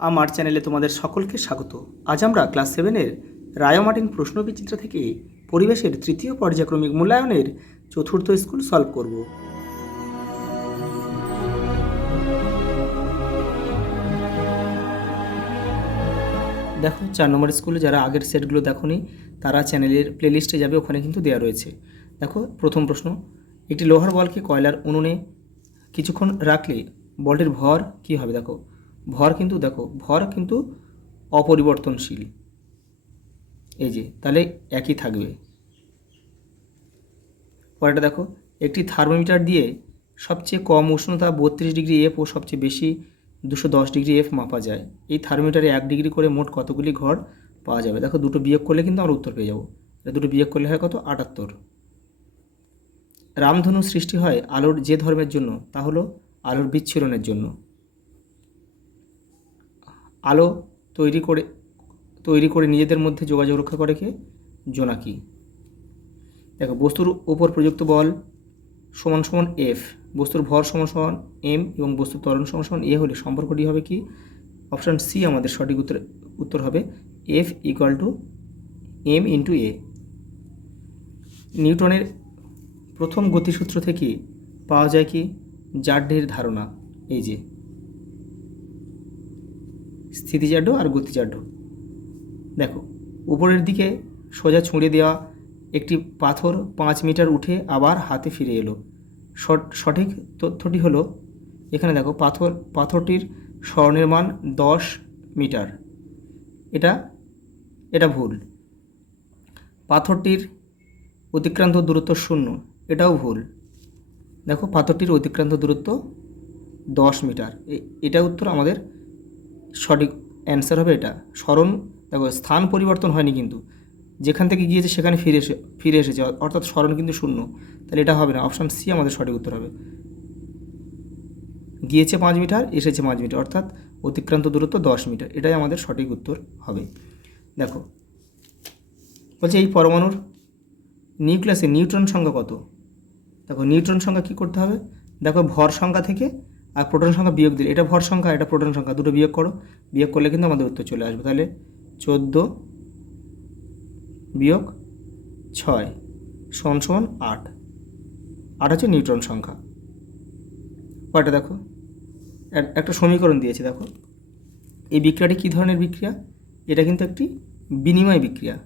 আমার চ্যানেলে তোমাদের সকলকে স্বাগত। আজ আমরা ক্লাস 7-এর রায়োমার্টিন প্রশ্নবিচিত্র থেকে পরিবেশের তৃতীয় পর্যায়ক্রমিক মূল্যায়নের চতুর্থ স্কুল সলভ করব। দেখো 4 নম্বর স্কুলে যারা আগের সেটগুলো দেখোনি তারা চ্যানেলের প্লেলিস্টে যাবে, ওখানে কিন্তু দেওয়া রয়েছে। দেখো প্রথম প্রশ্ন, একটি লোহার বলকে কয়লার উনুনে কিছুক্ষণ রাখলে বলটির ভর কি হবে? দেখো ভর কিন্তু অপরিবর্তনশীল, এই যে তাহলে একই থাকবে। পরেরটা দেখো, একটি থার্মোমিটার দিয়ে সবচেয়ে কম উষ্ণতা 32 ডিগ্রি এফ ও সবচেয়ে বেশি 210 ডিগ্রি এফ মাপা যায়। এই থার্মোমিটারে 1 ডিগ্রি করে মোট কতগুলি ঘর পাওয়া যাবে? দেখো দুটো বিয়োগ করলে কিন্তু আমরা উত্তর পেয়ে যাব। দুটো বিয়োগ করলে হয় কত? 78। রামধনু সৃষ্টি হয় আলোর যে ধর্মের জন্য, তা হলো আলোর বিচ্ছুরণের জন্য। আলো তৈরি করে নিজেদের মধ্যে যোগাযোগ রক্ষা করে কে? জোনাকি। দেখো বস্তুর উপর প্রযুক্ত বল সমান সমান এফ, বস্তুর ভর সমান সমান এম এবং বস্তুর ত্বরণ সমান সমান এ হলে সম্পর্কটি হবে কি? অপশান সি আমাদের সঠিক উত্তর হবে F equal to M into A. নিউটনের প্রথম গতিসূত্র থেকে পাওয়া যায় কি? জাড্যের ধারণা, এই যে স্থিতিজাড্য আর গতিজাড্য। দেখো উপরের দিকে সোজা ছুঁড়ে দেওয়া একটি পাথর 5 মিটার উঠে আবার হাতে ফিরে এলো। সঠিক তথ্যটি হলো, এখানে দেখো পাথরটির স্বর্ণের মান 10 মিটার, এটা ভুল। পাথরটির অতিক্রান্ত দূরত্ব 0, এটাও ভুল। দেখো পাথরটির অতিক্রান্ত দূরত্ব 10 মিটার, এটা উত্তর আমাদের সঠিক অ্যান্সার হবে এটা। দেখো স্থান পরিবর্তন হয়নি, কিন্তু যেখান থেকে গিয়েছে সেখানে ফিরে এসেছে, অর্থাৎ স্মরণ কিন্তু 0, তাহলে এটা হবে না। অপশান সি আমাদের সঠিক উত্তর হবে। গিয়েছে 5 মিটার, এসেছে 5 মিটার, অর্থাৎ অতিক্রান্ত দূরত্ব 10 মিটার, এটাই আমাদের সঠিক উত্তর হবে। দেখো বলছে এই পরমাণুর নিউক্লিয়াসে নিউট্রন সংখ্যা কত? দেখো নিউট্রন সংখ্যা কী করতে হবে? দেখো ভর সংখ্যা থেকে আর প্রোটন সংখ্যা বিয়োগ দিলে, এটা ভর সংখ্যা, এটা প্রোটন সংখ্যা, দুটো বিয়োগ করো, বিয়োগ করলে কিন্তু আমাদের উত্তর চলে আসবে। তাহলে 14 বিয়োগ 6 সমান 8, 8 হচ্ছে নিউট্রন সংখ্যা। পরেরটা দেখো, একটা সমীকরণ দিয়েছে। দেখো এই বিক্রিয়াটি কী ধরনের বিক্রিয়া? এটা কিন্তু একটি বিনিময় বিক্রিয়া।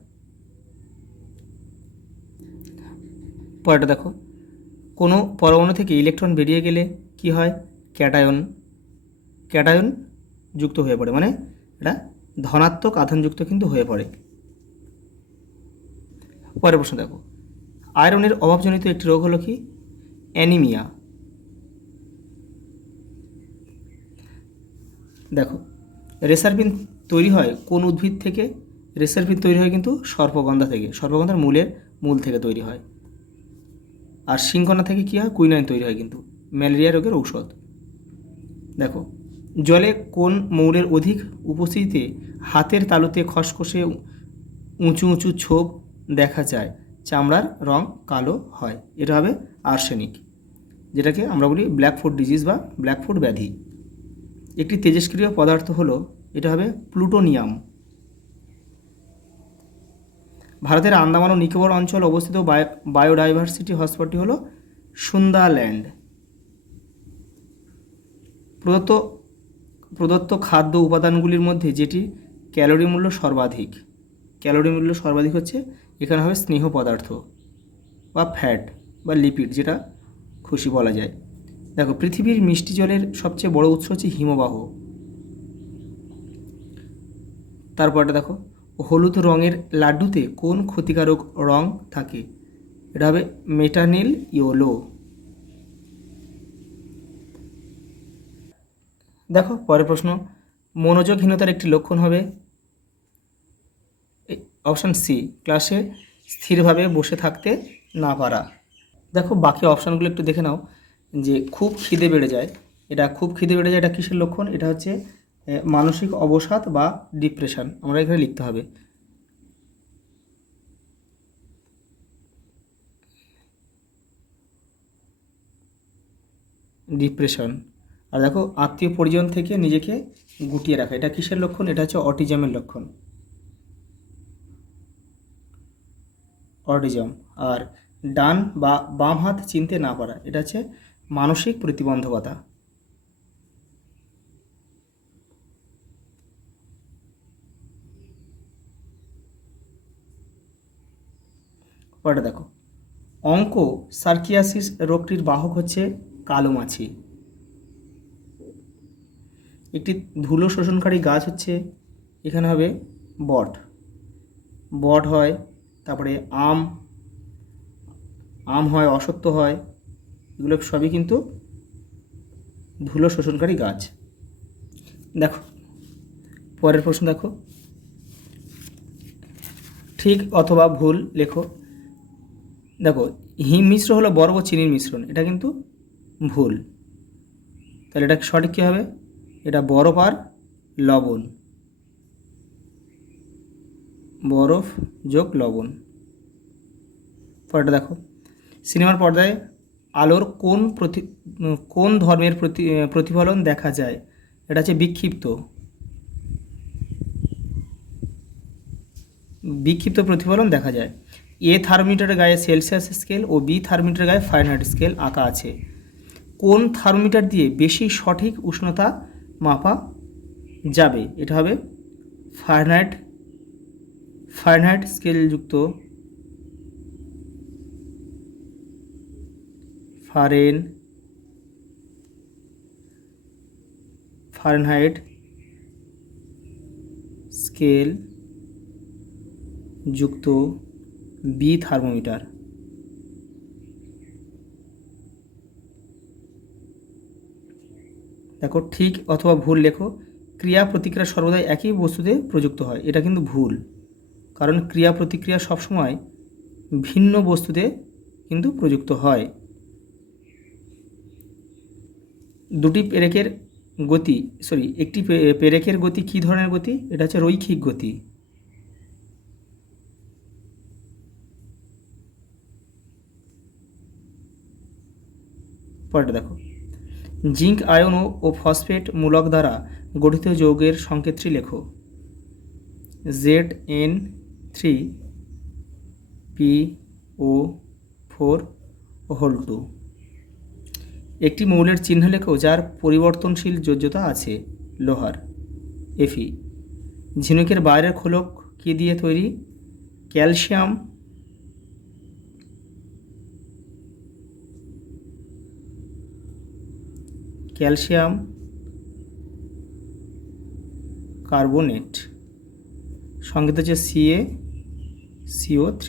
পরেরটা দেখো, কোনো পরমাণু থেকে ইলেকট্রন বেরিয়ে গেলে কি হয়? ক্যাটায়ন যুক্ত হয়ে পড়ে, মানে এটা ধনাত্মক আধানযুক্ত কিন্তু হয়ে পড়ে। পরের প্রশ্ন দেখো, আয়রনের অভাবজনিত একটি রোগ হলো কি? অ্যানিমিয়া। দেখো রেসারপিন তৈরি হয় কোন উদ্ভিদ থেকে? রেসারপিন তৈরি হয় কিন্তু সর্পগন্ধা থেকে, সর্পগন্ধার মূল থেকে তৈরি হয়। আর সিংকনা থেকে কী হয়? কুইনাইন তৈরি হয়, কিন্তু ম্যালেরিয়া রোগের ঔষধ। দেখো জলে কোন মৌলের অধিক উপস্থিতিতে হাতের তালুতে খসখসে উঁচু উঁচু ছোপ দেখা যায়, চামড়ার রং কালো হয়? এটা হবে আর্সেনিক, যেটাকে আমরা বলি ব্ল্যাকফুট ডিজিজ বা ব্ল্যাকফুট ব্যাধি। একটি তেজস্ক্রিয় পদার্থ হলো, এটা হবে প্লুটোনিয়াম। ভারতের আন্দামান ও নিকোবর অঞ্চল অবস্থিত বায়োডাইভার্সিটি হটস্পটটি হলো সুন্দাল্যান্ড। প্রদত্ত খাদ্য উপাদানগুলির মধ্যে যেটি ক্যালোরি মূল্য সর্বাধিক হচ্ছে, এখানে হবে স্নেহ পদার্থ বা ফ্যাট বা লিপিড, যেটা খুশি বলা যায়। দেখো পৃথিবীর মিষ্টি জলের সবচেয়ে বড় উৎস হচ্ছে হিমবাহ। তারপরটা দেখো, হলুদ রঙের লাড্ডুতে কোন ক্ষতিকারক রং থাকে? এটা হবে মেটানিল ইয়েলো। দেখো পরের প্রশ্ন, মনোযোগহীনতার একটি লক্ষণ হবে, অপশান সি ক্লাসে স্থিরভাবে বসে থাকতে না পারা। দেখো বাকি অপশানগুলো একটু দেখে নাও। যে খুব খিদে বেড়ে যায়, এটা কিসের লক্ষণ? এটা হচ্ছে মানসিক অবসাদ বা ডিপ্রেশন, আমরা এখানে লিখতে হবে। ডিপ্রেশন। আর দেখো আত্মীয় পরিজন থেকে নিজেকে গুটিয়ে রাখা, এটা কিসের লক্ষণ? এটা হচ্ছে অটিজমের লক্ষণ, অটিজম। আর ডান বা বাম হাত চিনতে না পারা, এটা হচ্ছে মানসিক প্রতিবন্ধকতা। পরে দেখো, অঙ্কোসার্কিয়াসিস রোগটির বাহক হচ্ছে কালো মাছি। একটি ধুলো শোষণকারী গাছ হচ্ছে, এখানে হবে বট, বট হয়, তারপরে আম হয়, অশ্বত্থ হয়, এগুলো সবই কিন্তু ধুলো শোষণকারী গাছ। দেখো পরের প্রশ্ন দেখো, ঠিক অথবা ভুল লেখো। দেখো হিম মিশ্র হলো বরফ ও চিনির মিশ্রণ, এটা কিন্তু ভুল। তাহলে এটা সঠিক কী হবে? এটা বরফ আর লবণ, বরফ যোগ লবণ। পরেরটা দেখো, সিনেমার পর্দায় আলোর কোন ধর্মের প্রতিফলন দেখা যায়? এটা হচ্ছে বিক্ষিপ্ত প্রতিফলন দেখা যায়। এ থার্মোমিটারের গায়ে সেলসিয়াস স্কেল ও বি থার্মোমিটারের গায়ে ফারেনহাইট স্কেল আঁকা আছে। কোন থার্মোমিটার দিয়ে বেশি সঠিক উষ্ণতা মাপা যাবে? এটা হবে ফারেনহাইট স্কেলযুক্ত ফারেনহাইট স্কেল যুক্ত বি থার্মোমিটার। দেখো ঠিক অথবা ভুল লেখো। ক্রিয়া প্রতিক্রিয়া সর্বদাই একই বস্তুতে প্রযুক্ত হয়, এটা কিন্তু ভুল, কারণ ক্রিয়া প্রতিক্রিয়া সবসময় ভিন্ন বস্তুতে কিন্তু প্রযুক্ত হয়। একটি পেরেকের গতি কী ধরনের গতি? এটা হচ্ছে রৈখিক গতি। পরেরটা দেখো, জিঙ্ক আয়ন ও ফসফেট মূলক দ্বারা গঠিত যৌগের সংকেতটি লেখো। ZN3PO4 একটি মৌলের চিহ্ন লেখো যার পরিবর্তনশীল যোজ্যতা আছে, লোহার, Fe। ঝিনুকের বাইরের খোলক কী দিয়ে তৈরি? ক্যালসিয়াম কার্বনেট, সংকেত হচ্ছে CaCO3।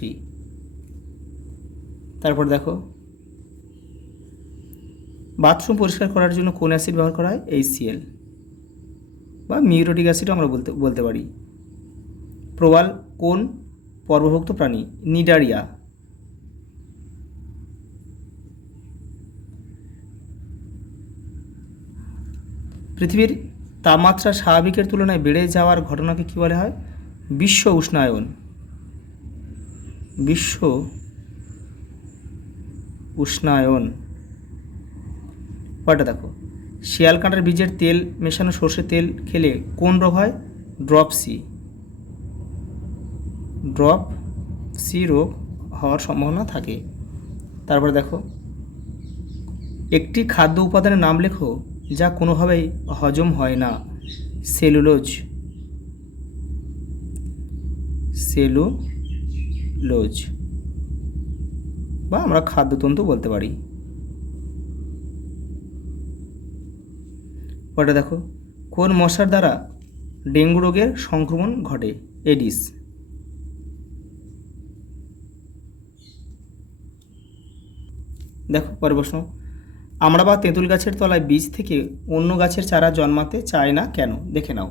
তারপর দেখো, বাথরুম পরিষ্কার করার জন্য কোন অ্যাসিড ব্যবহার করা হয়? HCl বা মিউরেটিক অ্যাসিডও আমরা বলতে পারি। প্রবাল কোন পর্বভুক্ত প্রাণী? নিডারিয়া। পৃথিবীর তাপমাত্রা স্বাভাবিকের তুলনায় বেড়ে যাওয়ার ঘটনাকে কী বলা হয়? বিশ্ব উষ্ণায়ন। পরেরটা দেখো, শিয়াল কাঁটার বীজের তেল মেশানো সর্ষের তেল খেলে কোন রোগ হয়? ড্রপ সি রোগ হওয়ার সম্ভাবনা থাকে। তারপরে দেখো, একটি খাদ্য উপাদানের নাম লেখো যা কোনোভাবেই হজম হয় না। সেলুলোজ বা আমরা খাদ্যতন্তু বলতে পারি। পরে দেখো, কোন মশার দ্বারা ডেঙ্গু রোগের সংক্রমণ ঘটে? এডিস। দেখো পরের প্রশ্ন, আমরা বা তেঁতুল গাছের তলায় বীজ থেকে অন্য গাছের চারা জন্মাতে চায় না কেন? দেখে নাও।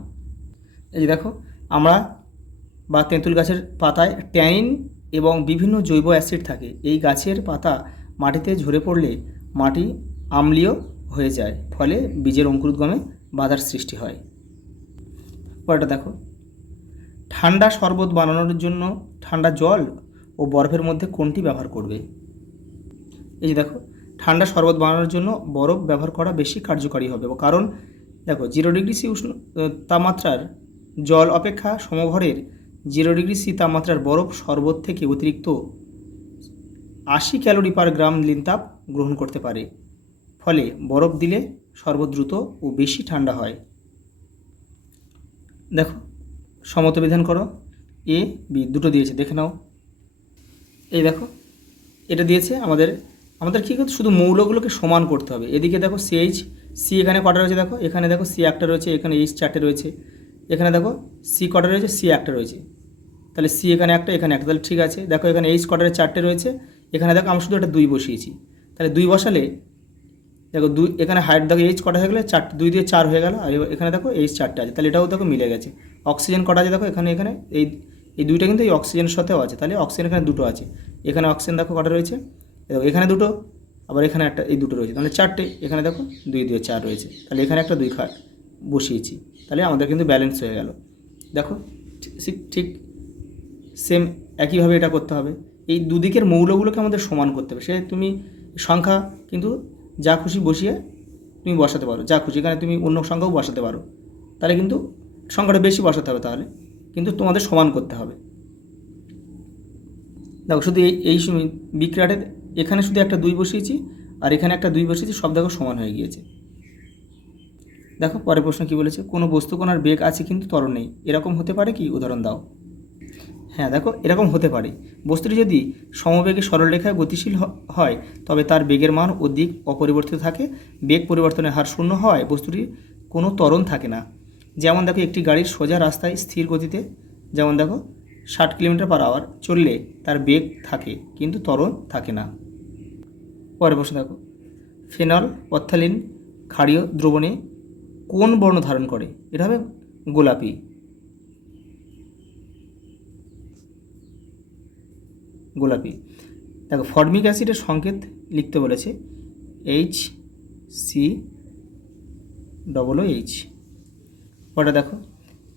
এই যে দেখো, আমরা বা তেঁতুল গাছের পাতায় ট্যানিন এবং বিভিন্ন জৈব অ্যাসিড থাকে। এই গাছের পাতা মাটিতে ঝরে পড়লে মাটি আম্লীয় হয়ে যায়, ফলে বীজের অঙ্কুরোদ্গমে বাধার সৃষ্টি হয়। পরেরটা দেখো, ঠান্ডা শরবত বানানোর জন্য ঠান্ডা জল ও বরফের মধ্যে কোনটি ব্যবহার করবে? এই যে দেখো, ঠান্ডা শরবত বানানোর জন্য বরফ ব্যবহার করা বেশি কার্যকারী হবে, কারণ দেখো 0°C তাপমাত্রার জল অপেক্ষা সমভরের 0°C তাপমাত্রার বরফ শরবত থেকে অতিরিক্ত 80 ক্যালোরি পার গ্রাম লিনতাপ গ্রহণ করতে পারে। ফলে বরফ দিলে শরবত দ্রুত ও বেশি ঠান্ডা হয়। দেখো সমতবিধান করো, এ বি দুটো দিয়েছে, দেখে নাও। এই দেখো এটা দিয়েছে আমাদের কী করতে, শুধু মৌলগুলোকে সমান করতে হবে। এদিকে দেখো সি এখানে কটা রয়েছে, দেখো এখানে দেখো সি একটা রয়েছে, এখানে এইচ চারটে রয়েছে, এখানে দেখো সি কটা রয়েছে, সি একটা রয়েছে, তাহলে সি এখানে একটা, এখানে একটা, তাহলে ঠিক আছে। দেখো এখানে এইচ কটারে চারটে রয়েছে, এখানে দেখো আমি শুধু একটা 2 বসিয়েছি, তাহলে 2 বসালে দেখো 2 এখানে হাইট দেখো এইচ কটা হয়ে গেলে 4, 2 দিয়ে 4 হয়ে গেল। আর এখানে দেখো এইচ চারটে আছে, তাহলে এটাও দেখো মিলে গেছে। অক্সিজেন কটা আছে দেখো এখানে এই দুইটা কিন্তু এই অক্সিজেনের সাথেও আছে, তাহলে অক্সিজেন এখানে দুটো আছে। এখানে অক্সিজেন দেখো কটা রয়েছে, দেখো এখানে দুটো, আবার এখানে একটা, এই দুটো রয়েছে, তাহলে 4টে। এখানে দেখো 2 দিয়ে 4 রয়েছে, তাহলে এখানে একটা 2 বসিয়েছি, তাহলে আমাদের কিন্তু ব্যালেন্স হয়ে গেল। দেখো ঠিক সেম একইভাবে এটা করতে হবে। এই দুদিকের মৌলগুলোকে আমাদের সমান করতে হবে। সে তুমি সংখ্যা কিন্তু যা খুশি বসিয়ে তুমি বসাতে পারো, যা খুশি, এখানে তুমি অন্য সংখ্যাও বসাতে পারো, তাহলে কিন্তু সংখ্যাটা বেশি বসাতে হবে, তাহলে কিন্তু তোমাদের সমান করতে হবে। দেখো শুধু এই বিক্রিয়াটা এখানে শুধু একটা 2 বসিয়েছি, আর এখানে একটা 2 বসিয়েছি, সব দেখো সমান হয়ে গিয়েছে। দেখো পরের প্রশ্ন কী বলেছে, কোনো বস্তুকণার বেগ আছে কিন্তু ত্বরণ নেই, এরকম হতে পারে কি, উদাহরণ দাও। হ্যাঁ দেখো এরকম হতে পারে, বস্তুটি যদি সমবেগে সরলরেখায় গতিশীল হয় তবে তার বেগের মান ও দিক অপরিবর্তিত থাকে, বেগ পরিবর্তনের হার শূন্য হয়, বস্তুটির কোনো ত্বরণ থাকে না। যেমন দেখো একটি গাড়ির সোজা রাস্তায় স্থির গতিতে, যেমন দেখো 60 কিলোমিটার/আওয়ার চললে তার বেগ থাকে কিন্তু ত্বরণ থাকে না। পরের প্রশ্ন দেখো, ফেনল অপথ্যালিন ক্ষারীয় দ্রবণে কোন বর্ণ ধারণ করে, এটা হবে গোলাপি। দেখো ফর্মিক অ্যাসিডের সংকেত লিখতে বলেছে HCOOH। পরে দেখো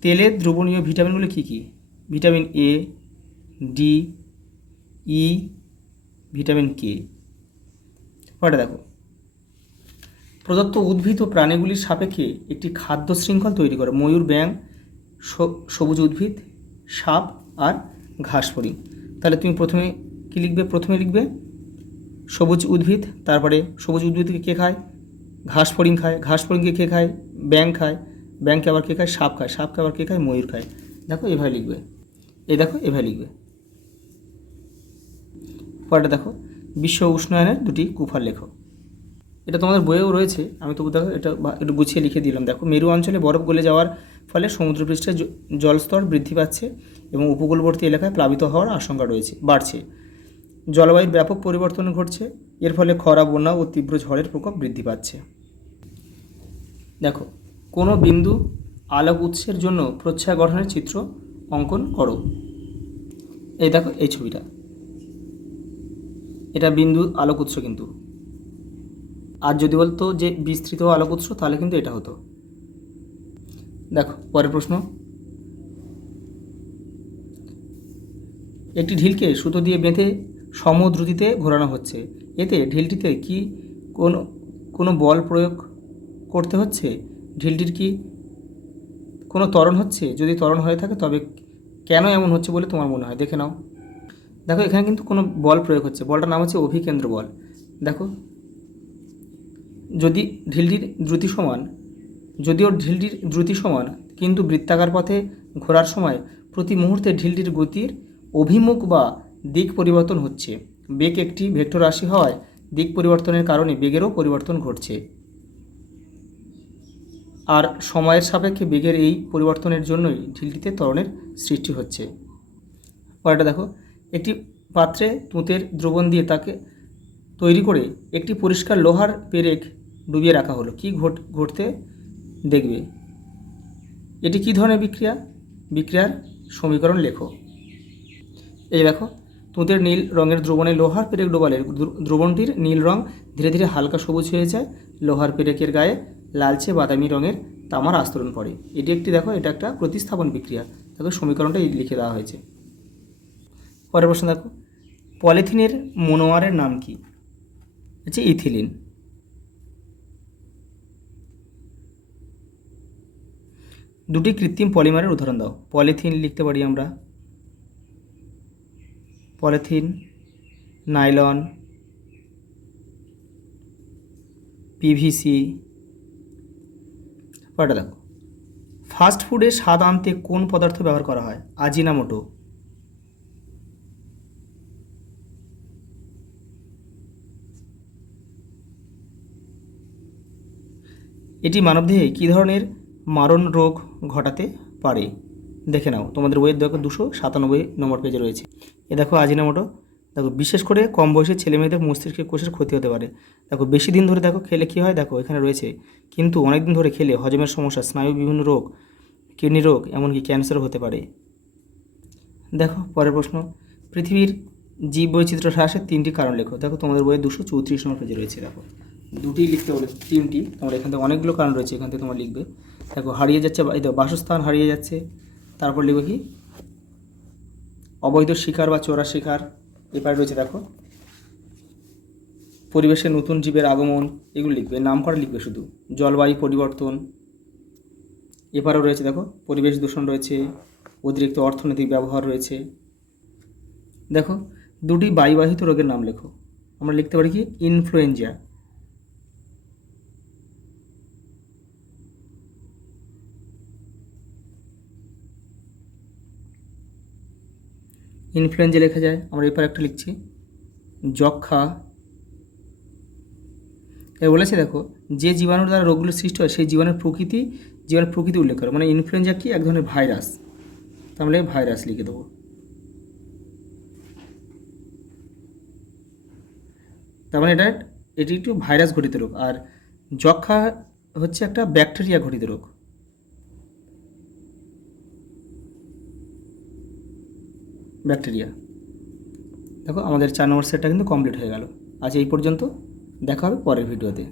তেলের দ্রবণীয় ভিটামিনগুলো কী কী, vitamin A, D, E, vitamin K। পরে দেখো প্রদত্ত উদ্ভিদ ও প্রাণীগুলির সাপেক্ষে একটি খাদ্য শৃঙ্খল তৈরি করে, ময়ূর, ব্যাঙ, সবুজ উদ্ভিদ, সাপ আর ঘাস ফড়িং। তাহলে তুমি প্রথমে কী লিখবে, প্রথমে লিখবে সবুজ উদ্ভিদ, তারপরে সবুজ উদ্ভিদকে কে খায়, ঘাস ফড়িং খায়, ঘাস ফড়িংকে কে খায়, ব্যাঙ খায়, ব্যাঙকে আবার কে খায়, সাপ খায়, সাপকে আবার কে খায়, ময়ূর খায়। দেখো এভাবে লিখবে, দেখো এভাবে লিখবে। পরেটা দেখো বিশ্ব উষ্ণায়নের 2টি কুফল লেখো। এটা তোমাদের বইয়েও রয়েছে, আমি তবু দেখো এটা একটু গুছিয়ে লিখে দিলাম। দেখো মেরু অঞ্চলে বরফ গলে যাওয়ার ফলে সমুদ্রপৃষ্ঠে জলস্তর বৃদ্ধি পাচ্ছে এবং উপকূলবর্তী এলাকায় প্লাবিত হওয়ার আশঙ্কা বাড়ছে। জলবায়ুর ব্যাপক পরিবর্তন ঘটছে, এর ফলে খরা, বন্যা ও তীব্র ঝড়ের প্রকোপ বৃদ্ধি পাচ্ছে। দেখো কোনো বিন্দু আলোক উৎসের জন্য প্রচ্ছায়া গঠনের চিত্র অঙ্কন করো। এই দেখো এই ছবিটা, এটা বিন্দু আলোক উৎস কিন্তু, আর যদি বলতো যে বিস্তৃত আলোক উৎস তাহলে কিন্তু এটা হতো। দেখো পরের প্রশ্ন, একটি ঢিলকে সুতো দিয়ে বেঁধে সমদ্রুতিতে ঘোরানো হচ্ছে, এতে ঢিলটিতে কি কোনো বল প্রয়োগ করতে হচ্ছে, ঢিলটির কি কোনো ত্বরণ হচ্ছে, যদি ত্বরণ হয়ে থাকে তবে কেন এমন হচ্ছে বলে তোমার মনে হয়, দেখে নাও। দেখো এখানে কিন্তু কোনো বল প্রয়োগ হচ্ছে, বলটার নাম হচ্ছে অভিকেন্দ্র বল। দেখো যদিও ঢিলটির দ্রুতি সমান কিন্তু বৃত্তাকার পথে ঘোরার সময় প্রতি মুহূর্তে ঢিলটির গতির অভিমুখ বা দিক পরিবর্তন হচ্ছে। বেগ একটি ভেক্টর রাশি হওয়ায় দিক পরিবর্তনের কারণে বেগেরও পরিবর্তন ঘটছে, আর সময়ের সাপেক্ষে বেগের এই পরিবর্তনের জন্যই ঢিলটিতে ত্বরণের সৃষ্টি হচ্ছে। পরেরটা দেখো, একটি পাত্রে তুঁতের দ্রবণ দিয়ে তাকে তৈরি করে একটি পরিষ্কার লোহার পেরেক ডুবিয়ে রাখা হলো, কি ঘটতে দেখবে, এটি কী ধরনের বিক্রিয়ার সমীকরণ লেখো। এই দেখো তুঁতের নীল রঙের দ্রবণে লোহার পেরেক ডোবালে দ্রবণটির নীল রং ধীরে ধীরে হালকা সবুজ হয়ে যায়, লোহার পেরেকের গায়ে লালচে বাদামি রঙের তামার আস্তরণ পড়ে। এটি একটি দেখো এটা একটা প্রতিস্থাপন বিক্রিয়া। দেখো সমীকরণটা লিখে দেওয়া হয়েছে। পরের প্রশ্ন দেখো, পলিথিনের মনোমারের নাম কি, হচ্ছে ইথিলিন। দুটি কৃত্রিম পলিমারের উদাহরণ দাও। পলিথিন লিখতে পারি আমরা, পলিথিন, নাইলন, পিভিসি। পরেরটা দেখো, ফাস্ট ফুডে স্বাদ আনতে কোন পদার্থ ব্যবহার করা হয়? আজিনামোটো। এটি মানবদেহে কী ধরনের মারণ রোগ ঘটাতে পারে? দেখে নাও, তোমাদের বইয়ের দেখো 297 নম্বর পেজে রয়েছে। এ দেখো আজিনামোটো। দেখো, বিশেষ করে কম বয়সী ছেলেমেয়েদের মস্তিষ্কের কোষের ক্ষতি হতে পারে। দেখো, বেশি দিন ধরে দেখো খেলে কী হয়, দেখো এখানে রয়েছে, কিন্তু অনেক দিন ধরে খেলে হজমের সমস্যা, স্নায়ু বিভিন্ন রোগ, কিডনি রোগ, এমনকি ক্যান্সারও হতে পারে। দেখো পরের প্রশ্ন, পৃথিবীর জীববৈচিত্র্য হ্রাসের 3টি কারণ লেখো। দেখো তোমাদের বইয়ে 234 নম্বর পেজে রয়েছে। দেখো, দুটি লিখতে বলে, 3টি, তোমরা এখান থেকে অনেকগুলো কারণ রয়েছে, এখান থেকে তোমরা লিখবে। দেখো, হারিয়ে যাচ্ছে, এই দেখো বাসস্থান হারিয়ে যাচ্ছে, তারপর লিখবে কি অবৈধ শিকার বা চোরা শিকার। এপারে রয়েছে দেখো পরিবেশে নতুন জীবের আগমন, এগুলো লিখবে, নাম করা লিখবে শুধু, জলবায়ু পরিবর্তন। এপারেও রয়েছে দেখো পরিবেশ দূষণ রয়েছে, অতিরিক্ত অর্থনৈতিক ব্যবহার রয়েছে। দেখো, দুটি বায়ুবাহিত রোগের নাম লেখো। আমরা লিখতে পারি কি ইনফ্লুয়েঞ্জা। ইনফ্লুয়েঞ্জা লেখা যায়। আমরা এরপর একটা লিখছি যক্ষা। এ বলেছে দেখো, যে জীবাণুর দ্বারা রোগগুলো সৃষ্টি হয় সেই জীবাণুর প্রকৃতি উল্লেখ করো। মানে ইনফ্লুয়েঞ্জা কি এক ধরনের ভাইরাস, তাহলে ভাইরাস লিখে দেবো। তার মানে এটি একটু ভাইরাস ঘটিত রোগ, আর যক্ষা হচ্ছে একটা ব্যাকটেরিয়া ঘটিত রোগ। ব্যাকটেরিয়া। দেখো, আমাদের 4 নম্বর সেটটা কিন্তু কমপ্লিট হয়ে গেল। আজ এই পর্যন্ত, দেখা হবে পরের ভিডিওতে।